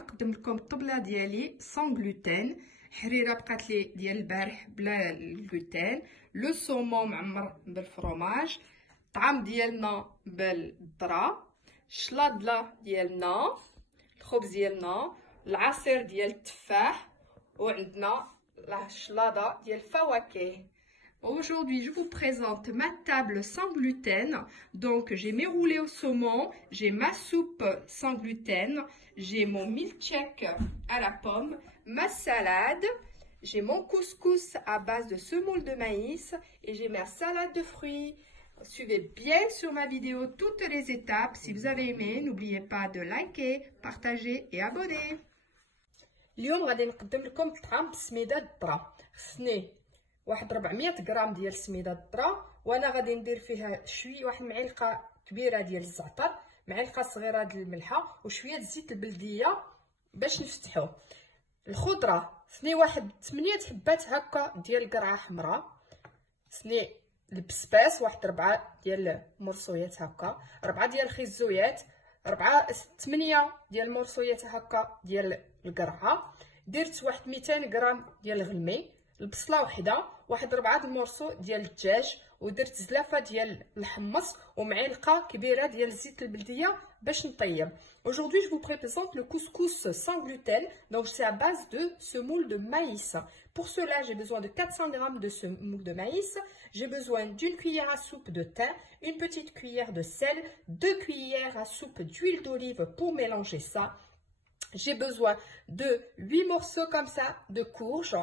نقدم لكم الطبله ديالي سان غلوتين. حريره بقات لي ديال البارح بلا الغلوتين. لو صومون معمر بالفرomage. الطعام ديالنا بالذره. الشلاضله ديالنا، الخبز ديالنا، العصير ديال التفاح، وعندنا الشلاضه ديال الفواكه. Aujourd'hui, je vous présente ma table sans gluten. Donc, j'ai mes roulés au saumon, j'ai ma soupe sans gluten, j'ai mon milkshake à la pomme, ma salade, j'ai mon couscous à base de semoule de maïs et j'ai ma salade de fruits. Suivez bien sur ma vidéo toutes les étapes. Si vous avez aimé, n'oubliez pas de liker, partager et abonner. اليوم غادي نقدم لكم الطعام بسميده الذره. خصني واحد 400 غرام ديال سميده الذره، وانا غادي ندير فيها واحد معلقه كبيره ديال الزعتر، معلقه صغيره ديال الملحه، وشويه زيت البلديه باش نفتحوه. الخضره خصني واحد 8 حبات هكا ديال القرعه حمراء. خصني البسباس واحد 4 ديال المرصويات هكا، 4 ديال الخيزويات، 8 ديال المرصويات هكا ديال القرعه. درت واحد 200 غرام ديال الغلمي، البصله وحده، واحد 4 المرصو ديال الدجاج، ودرت زلافه ديال الحمص ومعلقه كبيره ديال الزيت البلديه باش نطيب. Aujourd'hui, je vous présente le couscous sans gluten. Donc, c'est à base de semoule de maïs. Pour cela, j'ai besoin de 400 g de semoule de maïs. J'ai besoin d'une cuillère à soupe de thym, une petite cuillère de sel, 2 cuillères à soupe d'huile d'olive pour mélanger ça. J'ai besoin de 8 morceaux comme ça de courge,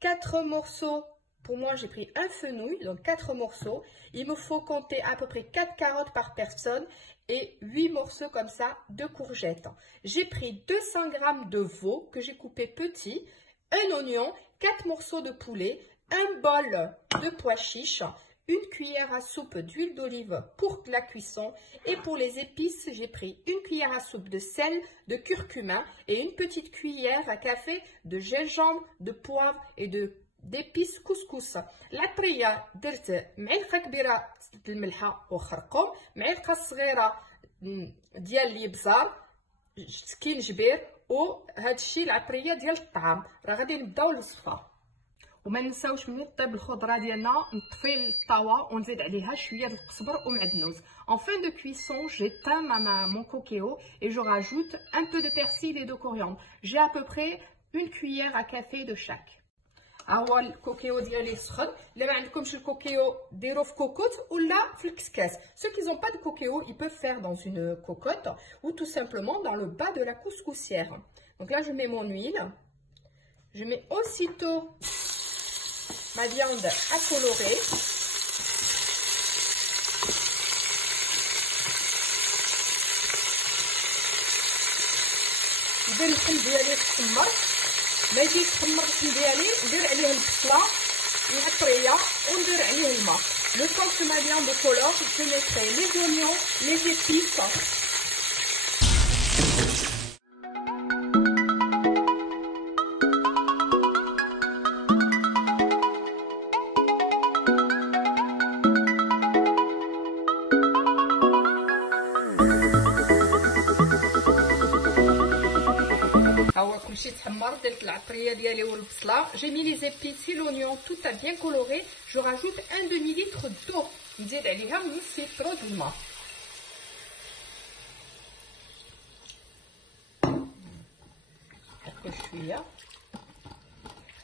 4 morceaux. Pour moi, j'ai pris un fenouil, donc 4 morceaux. Il me faut compter à peu près 4 carottes par personne et 8 morceaux comme ça de courgettes. J'ai pris 200 g de veau que j'ai coupé petit, un oignon, 4 morceaux de poulet, un bol de pois chiches, une cuillère à soupe d'huile d'olive pour la cuisson. Et pour les épices, j'ai pris une cuillère à soupe de sel, de curcuma et une petite cuillère à café de gingembre, de poivre et d'épices couscous. العطريه درت معلقه كبيره الملحه وخرقوم، معلقه صغيره ديال الابزار، سكينجبير، وهذا الشيء العطريه ديال الطعام. راه غادي نبداو الوصفه. وما ننساوش ملي طيب الخضره ديالنا نطفي الطاوه ونزيد عليها شويه ديال القزبر ومعدنوس. En fin de cuisson, j'éteins mon coquillot et je rajoute un peu de persil et de coriandre. J'ai à peu près une cuillère à café de chaque. هو الكوكيو ديالي سخن. الا ما عندكمش الكوكيو ديروه في كوكوت ولا في الكسكاس. Ceux qui n'ont pas de coquillot, ils peuvent faire dans une cocotte ou tout simplement dans le bas de la couscoussière. Donc là, je mets mon huile. Je mets aussitôt ma viande à colorer. ندير اللحم ديالي يتحمر. ما يجي يتحمر اللحم ديالي ندير عليه البصله العطريه وندير عليه الماء. Le temps que ma viande colore, je mettrai les oignons, les épices. كلشي تحمر. درت العطريه ديالي والبصله. J'ai mis les épices et l'oignon, tout a bien coloré. Je rajoute un demi-litre d'eau. نزيد عليها نص لتر د الماء. شويه.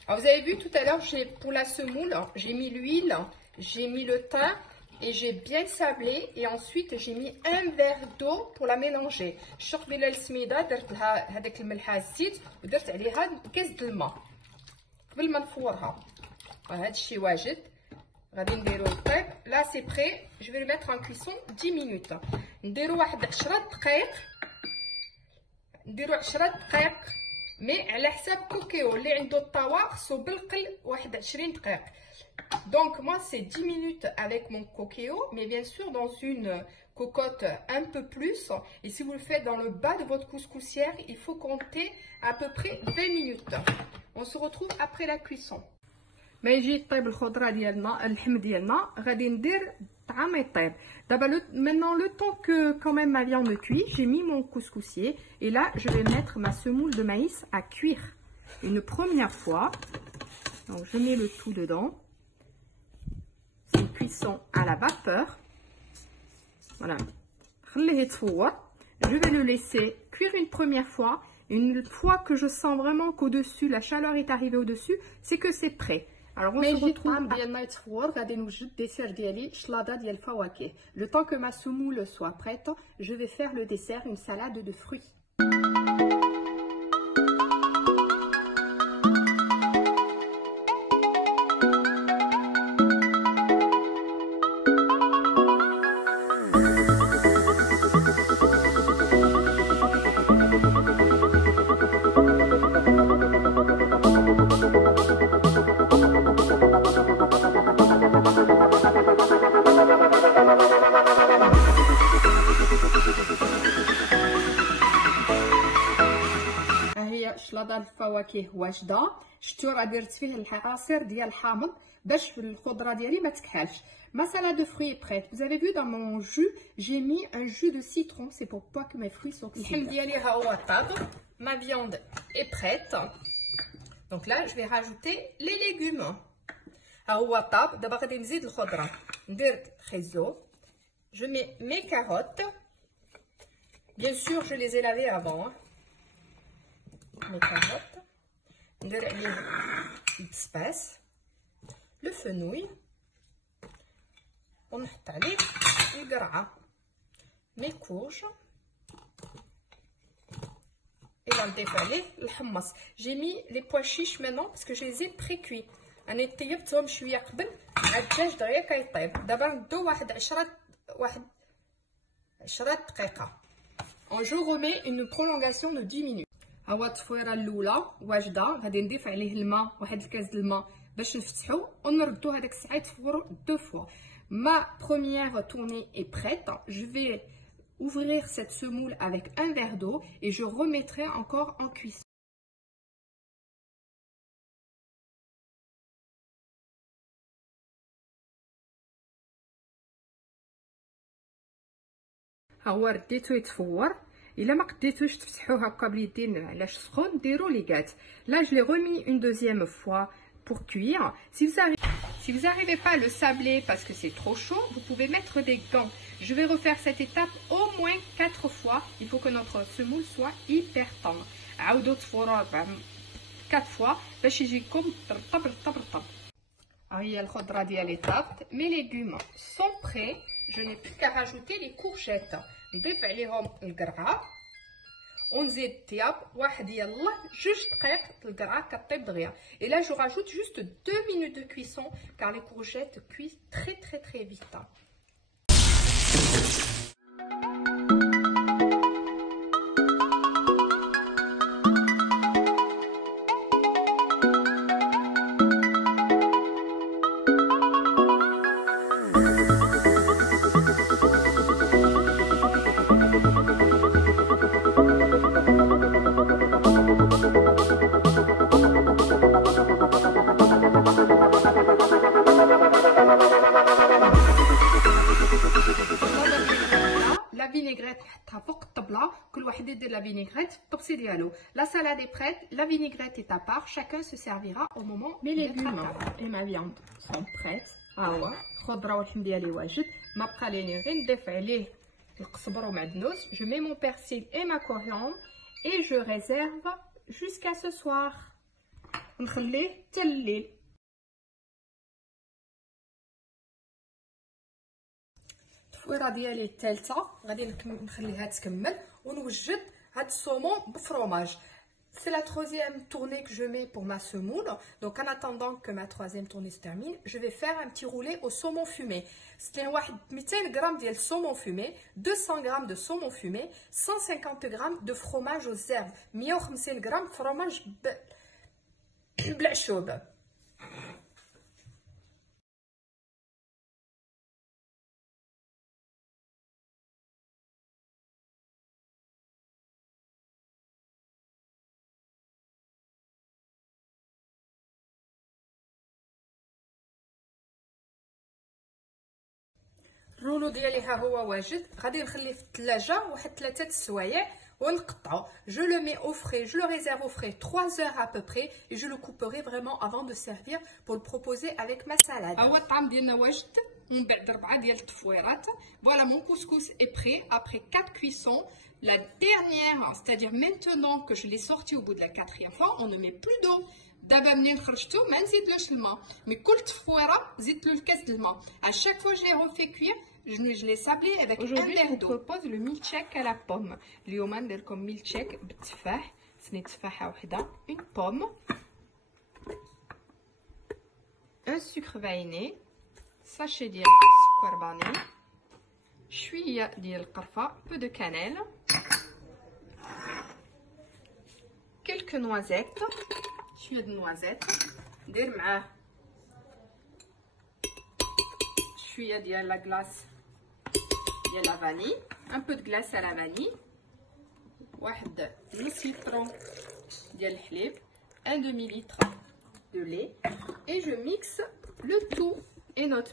Vous avez vu tout à l'heure, pour la semoule, j'ai mis l'huile, j'ai mis le thym et j'ai bien sablé, et ensuite j'ai mis un verre d'eau pour la mélanger. شوف بلا السميده درت لها هذاك الملحه الزيت ودرت عليها كاس د الماء قبل ما نفورها. هذا الشيء واجد. غادي نديرو الطيب. لا سي بري. جو في لو ميتر ان كويسون 10 مينوت. نديرو واحد 10 دقائق. نديرو 10 دقائق مي على حساب كوكيو. اللي عنده الطاوه خصو بالقل واحد 20 دقيقه. Donc moi c'est 10 minutes avec mon coquillot, mais bien sûr dans une cocotte un peu plus. Et si vous le faites dans le bas de votre couscoussière, il faut compter à peu près 20 minutes. On se retrouve après la cuisson. ما يجي طيب الخضره ديالنا اللحم ديالنا غادي ندير Maintenant, le temps que quand même ma viande cuit, j'ai mis mon couscoussier et là, je vais mettre ma semoule de maïs à cuire une première fois. Donc, je mets le tout dedans. C'est une cuisson à la vapeur. Voilà. Je vais le laisser cuire une première fois. Une fois que je sens vraiment qu'au-dessus, la chaleur est arrivée au-dessus, c'est que c'est prêt. Alors on se retrouve. Le temps que ma semoule soit prête, je vais faire le dessert, une salade de fruits. شلاضه الفواكه واجده. شفتوا راه درت فيه العصير ديال الحامض باش الخضره ديالي ما تكحلش. Ma salade de fruits est prête. Vous avez vu dans mon jus, j'ai mis un jus de citron, c'est pour pas que mes fruits s'oxydent. Ma viande est prête. Donc là, je vais rajouter les légumes. D'abord, je mets mes carottes. Bien sûr, je les ai lavées avant. Mes carottes, l'espace, le fenouil, on met le gras, mes courges, et là le hummus. J'ai mis les pois chiches maintenant parce que je les ai pré-cuits. أنا طيبتهم شوية قبل عاد الدجاج دغيا كيطيب. دابا ندو واحد 10 دقيقة. Je remets une prolongation de 10 minutes. ها التفويره الاولى واجده. غادي نضيف عليه الماء، واحد الكاس د الماء باش نفتحو ونردو هذاك الساعه يتفور دو فوا. Ma première tournée est prête. Je vais ouvrir cette semoule avec un verre d'eau et je remettrai encore en cuisson. ها هو رديتو يتفور. إلا ما قديتوش تفتحوه هكا باليدين علاش سخون ديروا ليغات. Là je l'ai remis une deuxième fois pour cuire. Si vous n'arrivez pas à le sabler parce que c'est trop chaud, vous pouvez mettre des gants. Je vais refaire cette étape au moins 4 fois. Il faut que notre semoule soit hyper tendre. عاودوا تفوروا 4 fois باش يجيكم رطب. هي الخضره ديالي طابت. Mes légumes sont prêts. Je n'ai plus qu'à rajouter les courgettes. نضيف عليهم القرعه ونزيد الطياب واحد يلا 2 دقائق القرعه كطيب دغيا. Et là je rajoute juste 2 minutes de cuisson car les courgettes cuisent très vite. La vinaigrette نحطها فوق الطبله. كل واحد يدير la vinaigrette في الطبسي ديالو. La salade est prête, la vinaigrette est à part, chacun se servira au moment. Mes légumes et ma viande sont prêtes. ها هو الخضره واللحم ديالي واجد. ما بقى لي غير نضيف عليه القزبر ومعدنوس. Je mets mon persil et ma coriandre et je réserve jusqu'à ce soir. نخليه حتى الليل. التفويره ديالي الثالثه غادي نخليها تكمل ونوجد هاد الصومون بفرomage. C'est la troisième tournée que je mets pour ma semoule. Donc en attendant que ma troisième tournée se termine, je vais faire un petit roulé au saumon fumé. C'est 200 g ديال saumon fumé, 200 g de saumon fumé, 150 g de fromage aux herbes, 150 g fromage بالعشوب. الرولو ديالي ها هو واجد. غادي نخليه في الثلاجه واحد 3 السوايع ونقطعو. Je le mets au frais, je le réserve au frais 3 heures à peu près et je le couperai vraiment avant de servir pour le proposer avec ma salade. هو الطعام ديالنا واجد ومن بعد 4 ديال التفويرات. Voilà, mon couscous est prêt après 4 cuissons. La dernière, c'est-à-dire maintenant que je l'ai sorti au bout de la 4e fois, on ne met plus d'eau. دابا منين خرجتو ما نزيدلوش الماء، مي كل تفويره زدت له الكاس د الماء. À chaque fois je l'ai refait cuire, je l'ai sablé avec un verre d'eau. Je vous propose le milkshake à la pomme. اليوم ندير لكم milkshake بالتفاح. سنيت تفاحه وحده، une pomme, un sucre vanillé, sachet ديال السكر باني، شويه ديال القرفه، peu de cannelle, quelques noisettes. شويه د النوازيت، ندير معاه شويه ديال لا كلاص ديال لا فاني، ان بو دو كلاص على فاني، واحد نص لتر ديال الحليب، 1 demi litre de lait et je mixe le tout et notre